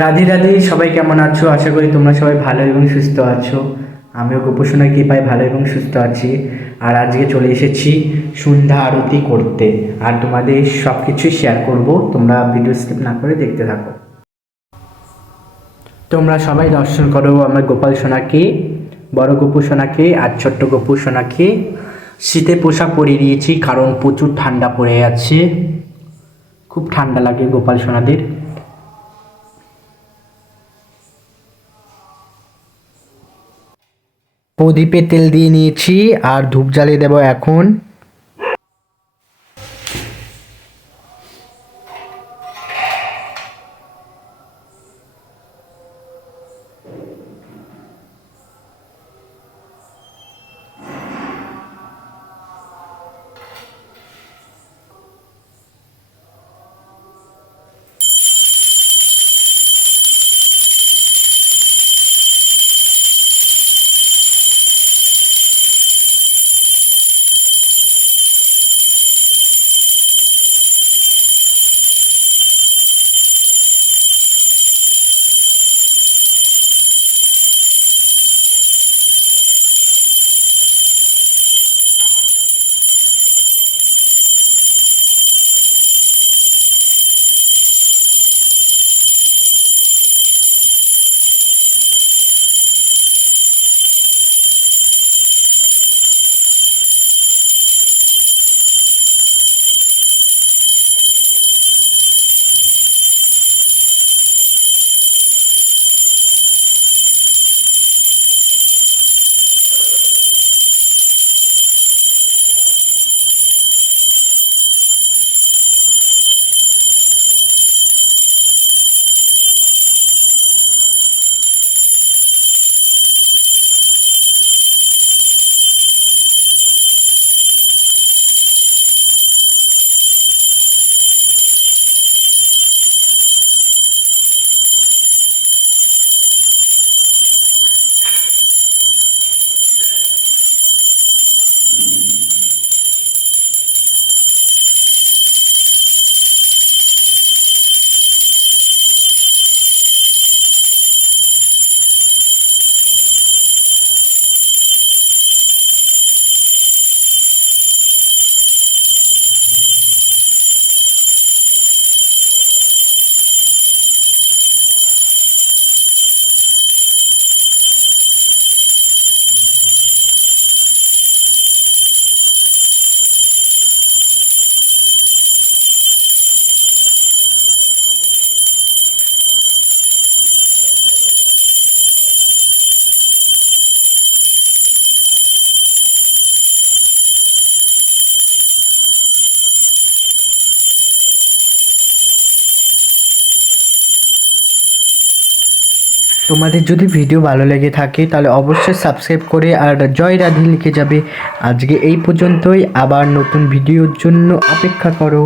রাধে রাধে, সবাই কেমন আছো? আশা করি তোমরা সবাই ভালো এবং সুস্থ আছো। আমিও গোপসোনার কৃপায় ভালো এবং সুস্থ আছি। আর আজকে চলে এসেছি সন্ধ্যা আরতি করতে, আর তোমাদের সব কিছুই শেয়ার করব। তোমরা ভিডিও স্কিপ না করে দেখতে থাকো। তোমরা সবাই দর্শন করো আমার গোপাল সোনাকে, বড় গোপু সোনাকে আর ছোট্ট গোপু সোনাকে। শীতে পোশাক পরিয়ে দিয়েছি কারণ প্রচুর ঠান্ডা পড়ে যাচ্ছে, খুব ঠান্ডা লাগে গোপাল সোনাদের। প্রদীপে তেল দিয়ে নিয়েছি আর ধূপ জ্বালিয়ে দেব এখন। তোমাদের যদি ভিডিও ভালো লেগে থাকে তাহলে অবশ্যই সাবস্ক্রাইব করে আর জয় রাধে লিখে যাবে। আজকে এই পর্যন্তই, আবার নতুন ভিডিওর জন্য অপেক্ষা করো।